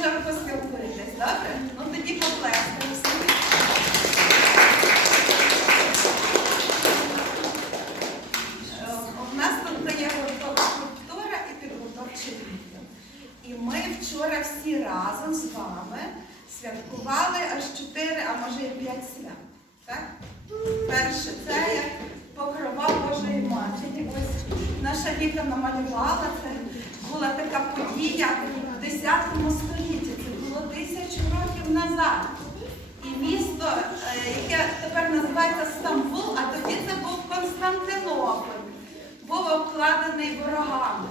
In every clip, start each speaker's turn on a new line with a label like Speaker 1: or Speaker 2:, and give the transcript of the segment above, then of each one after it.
Speaker 1: вже поспілкуєтесь, добре? Ну тоді поплескаємо всім. Е, У нас тут є гурткова культура і підготовче відео. І ми вчора всі разом з вами святкували аж 4, а може і 5 свят. Так? Перше це як покрова Божої Матері. Ось наша Віка намалювала це. Була така подія в 10 столітті. Це було тисячу років назад. І місто, е, яке тепер називається Стамбул, а тоді це був Константинополь, був обкладений ворогами.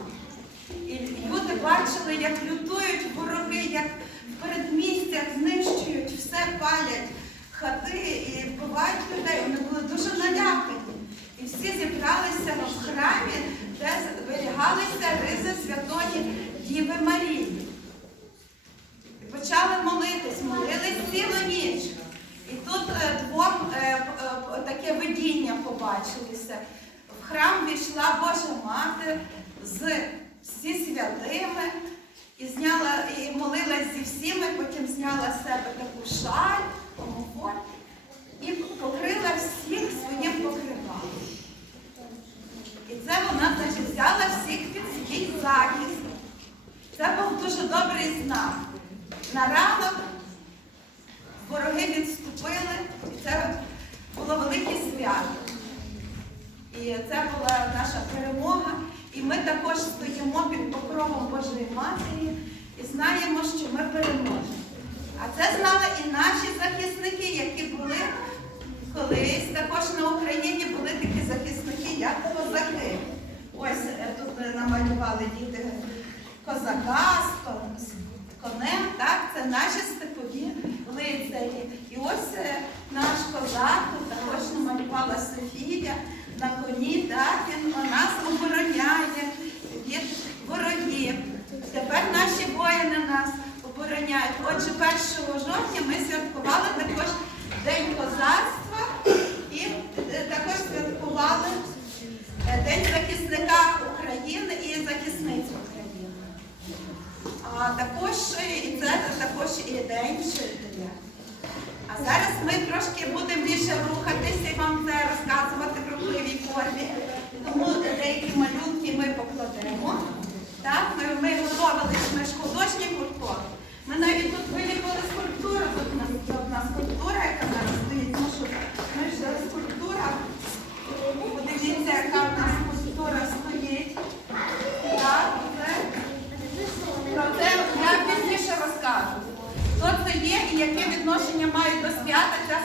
Speaker 1: І люди бачили, як лютують вороги, як в передмістях знищують, все палять хати і вбивають людей. Вони були дуже налякані. І всі зібралися в храмі, де зберігалися ризи Святої Діви Марії. Видіння побачилося. В храм війшла Божа Мати з всі святими і зняла і молилась зі всіми, потім зняла з себе таку шаль, омофор і покрила всіх своїм покривалом. І це вона значить, взяла всіх під свій захист. Це був дуже добрий знак. На ранок вороги відступили, і це було велике свято. І це була наша перемога. І ми також стоїмо під покровом Божої Матері і знаємо, що ми переможемо. А це знали і наші захисники, які були колись також на Україні були такі захисники, як козаки. Ось е, тут намалювали діти козака з конем, так, це наші степові лицарі. І ось е, наш козак, тут також намалювала Софія на коні, так, він нас обороняє від ворогів. Тепер наші воїни нас обороняють. Отже, 1 жовтня ми святкували також День козацтва і е, також святкували е, День захисника України і захисниць України. А також е, і це також і День вчителя. А зараз ми трошки будемо більше рухатися і вам це розказувати про рухливій формі. Тому деякі малюнки ми покладемо. Так, ми, ми готувалися, ми ж художній гурток. Ми навіть тут вилікували скульптуру. Тут у нас скульптура, яка зараз стоїть. Ну, що ми ж зараз скульптура. Подивіться, яка в нас скульптура стоїть. Так, це. Про це я пізніше розкажу. Хто це є і яке відношення мають до свята ця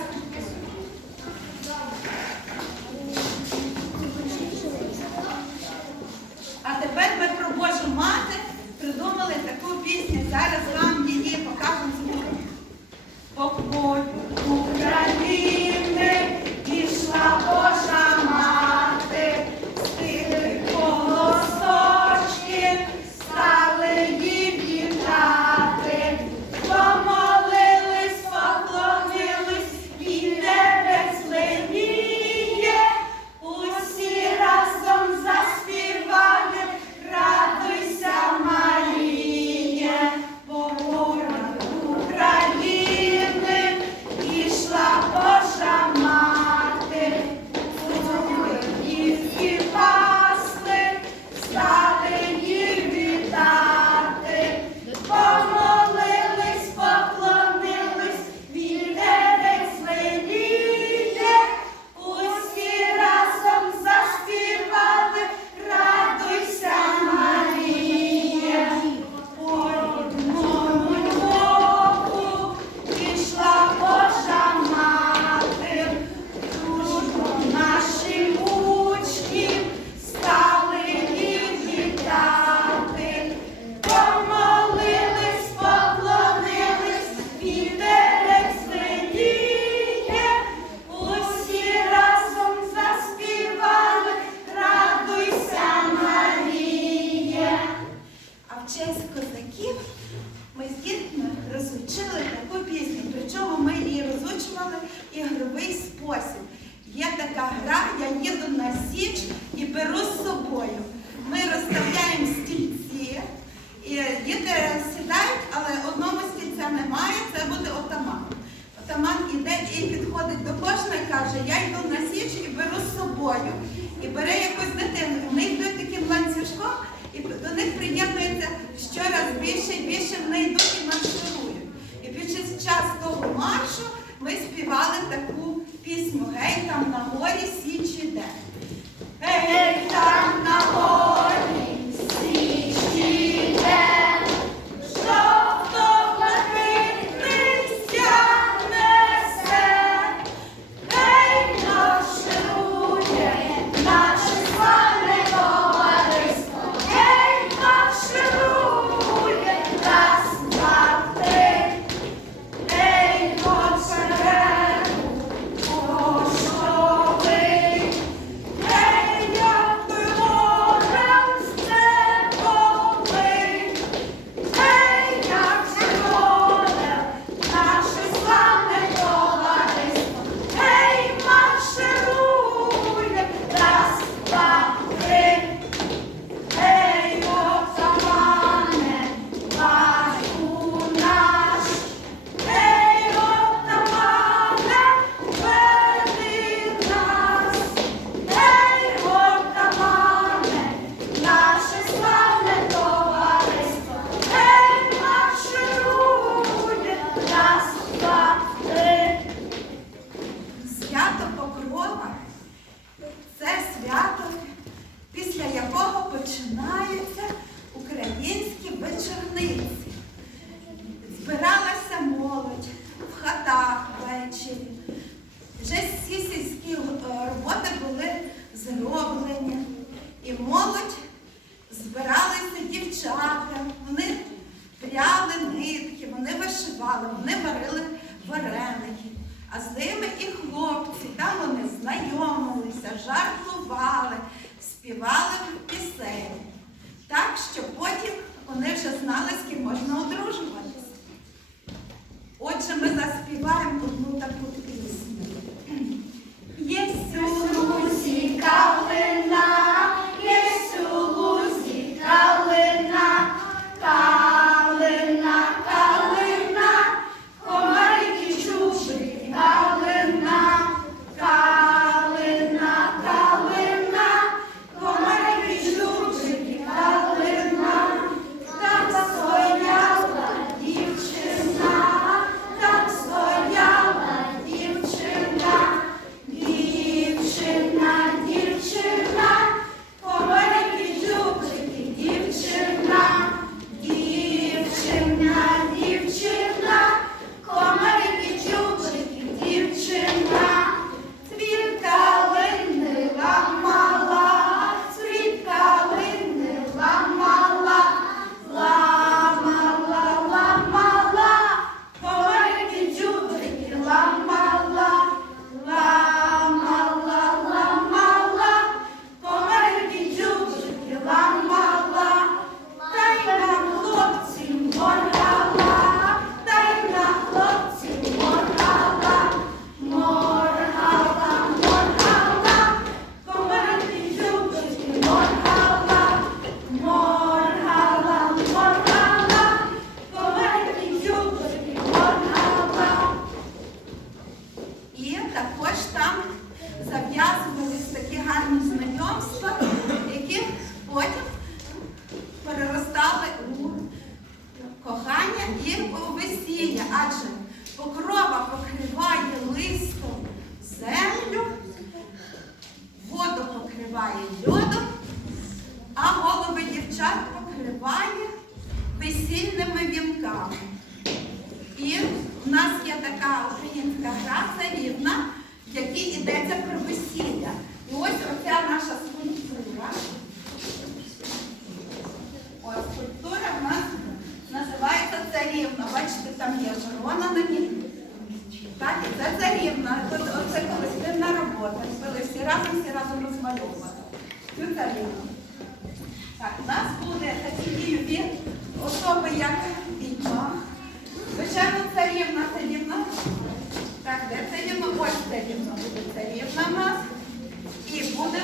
Speaker 1: Igual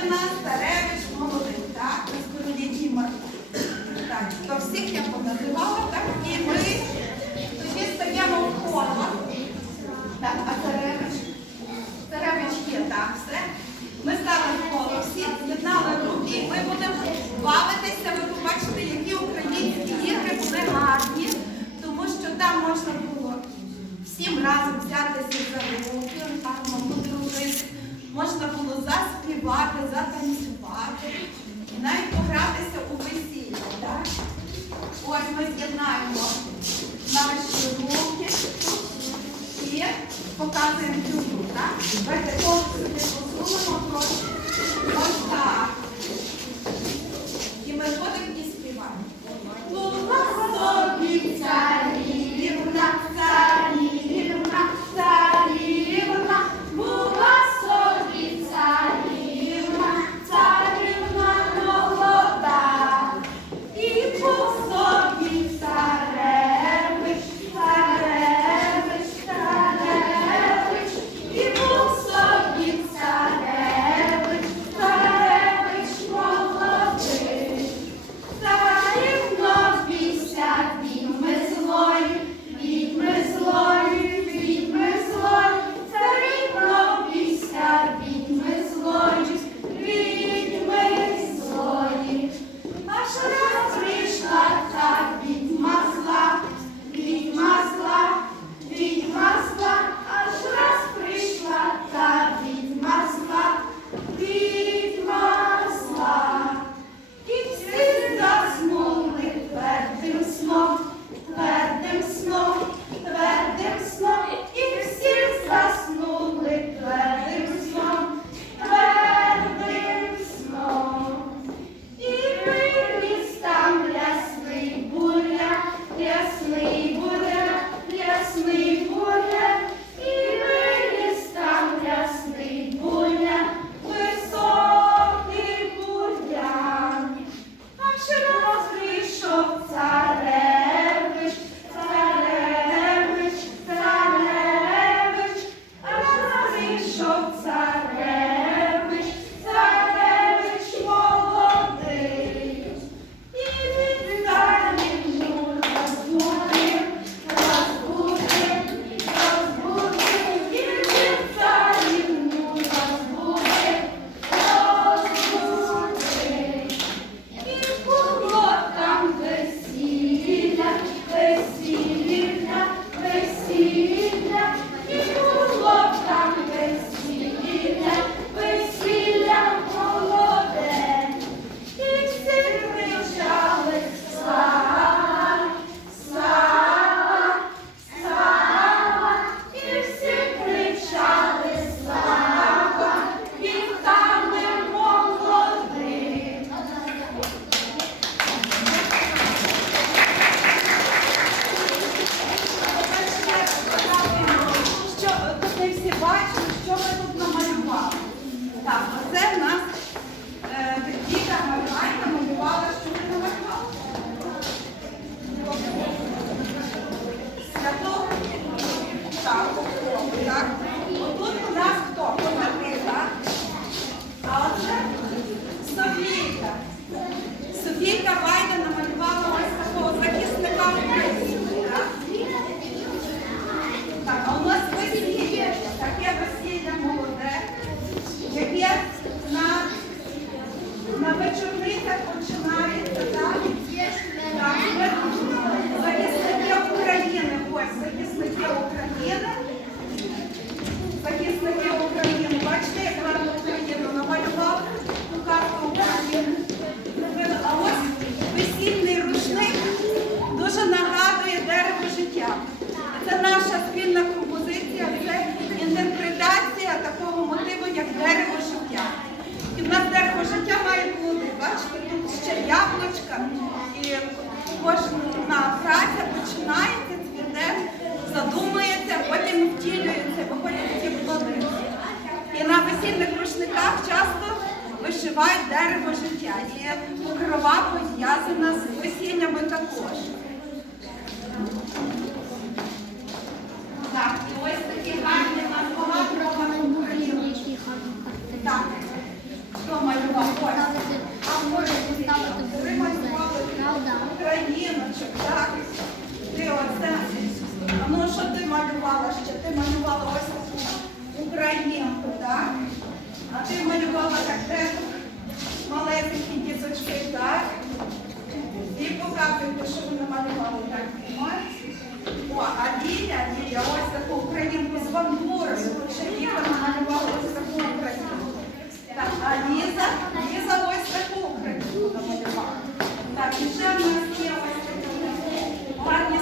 Speaker 1: Єдна, Старевич, Молодий, так? Розкородячі марки. Так, до всіх я можна було заспівати, затанцювати, навіть погратися у весілля. так? Ось ми з'єднаємо наші руки і показуємо цю руку. Давайте повністю посунемо трохи. Ось так. він втілюється, виходять такі плоди. І на весільних рушниках часто вишивають дерево життя. І покрова пов'язана з весіннями також. краєнко, так?
Speaker 2: А
Speaker 1: ти малювала так тепло малесенькі діточки, так? І показуєте, що ви намалювали так О, А Ліля, Ліля, ось таку українку з бандурою. Ще Ліля намалювала ось таку українку. Так, а Ліза, Ліза ось таку українку намалювала. Так, і ще в нас є ось такі гарні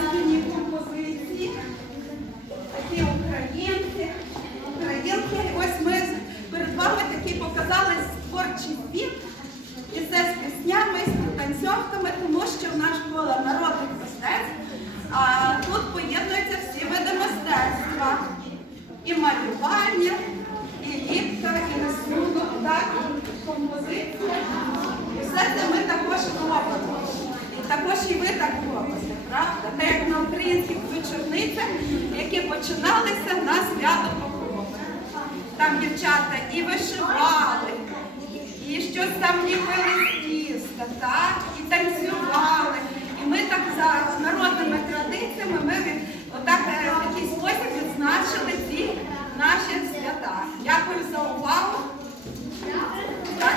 Speaker 1: там дівчата і вишивали, і щось там ліпили з тіста, так, і танцювали. І ми так зараз народними традиціями ми отак е, в такий спосіб відзначили ці наші свята. Дякую за увагу. Так.